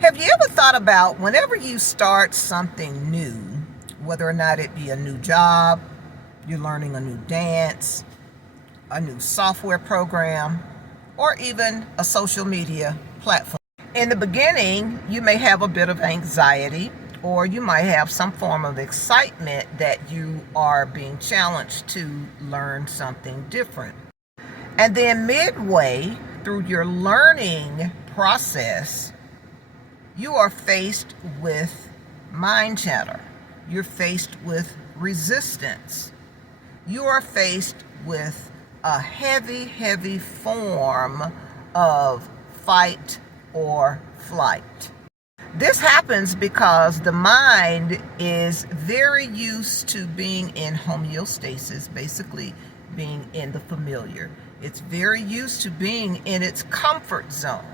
Have you ever thought about whenever you start something new, whether or not it be a new job, you're learning a new dance, a new software program, or even a social media platform? In the beginning, you may have a bit of anxiety, or you might have some form of excitement that you are being challenged to learn something different. And then midway through your learning process, you are faced with mind chatter. You're faced with resistance. You are faced with a heavy form of fight or flight. This happens because the mind is very used to being in homeostasis, basically being in the familiar. It's very used to being in its comfort zone.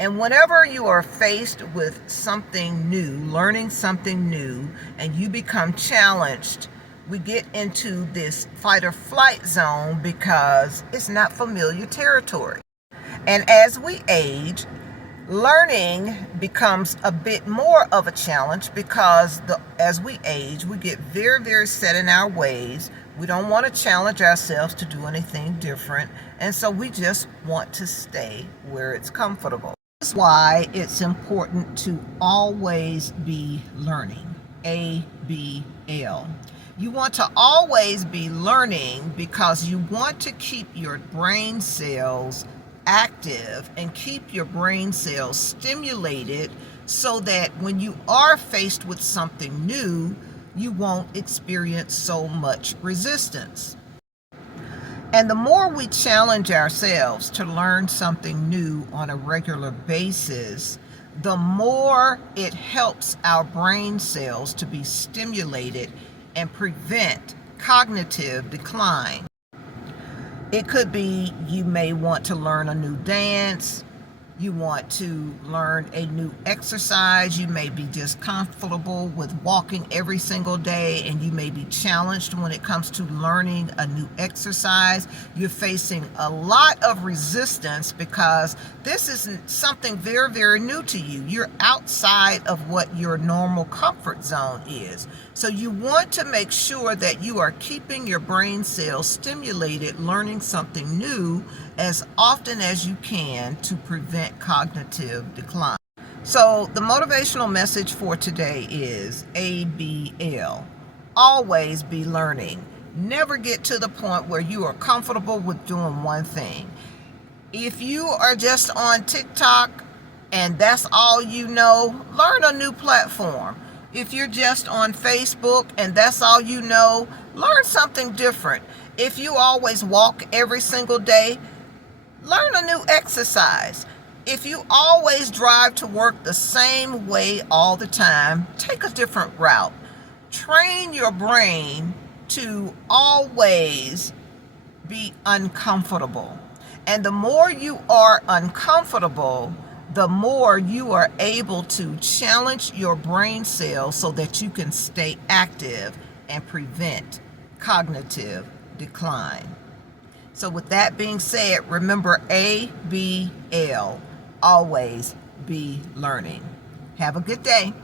And whenever you are faced with something new, learning something new, and you become challenged, we get into this fight or flight zone because it's not familiar territory. And as we age, learning becomes a bit more of a challenge because as we age, we get very set in our ways. We don't want to challenge ourselves to do anything different. And so we just want to stay where it's comfortable. That's why it's important to always be learning. A.B.L. You want to always be learning because you want to keep your brain cells active and keep your brain cells stimulated so that when you are faced with something new, you won't experience so much resistance. And the more we challenge ourselves to learn something new on a regular basis, the more it helps our brain cells to be stimulated and prevent cognitive decline. It could be you may want to learn a new dance, you want to learn a new exercise, you may be just comfortable with walking every single day and you may be challenged when it comes to learning a new exercise. You're facing a lot of resistance because this is something very new to you. You're outside of what your normal comfort zone is. So you want to make sure that you are keeping your brain cells stimulated, learning something new as often as you can to prevent cognitive decline. So the motivational message for today is A.B.L. Always be learning. Never get to the point where you are comfortable with doing one thing. If you are just on TikTok and that's all you know, learn a new platform. If you're just on Facebook and that's all you know, learn something different. If you always walk every single day, learn a new exercise. If you always drive to work the same way all the time, take a different route. Train your brain to always be uncomfortable. And the more you are uncomfortable, the more you are able to challenge your brain cells so that you can stay active and prevent cognitive decline. So with that being said, remember A.B.L. Always be learning. Have a good day.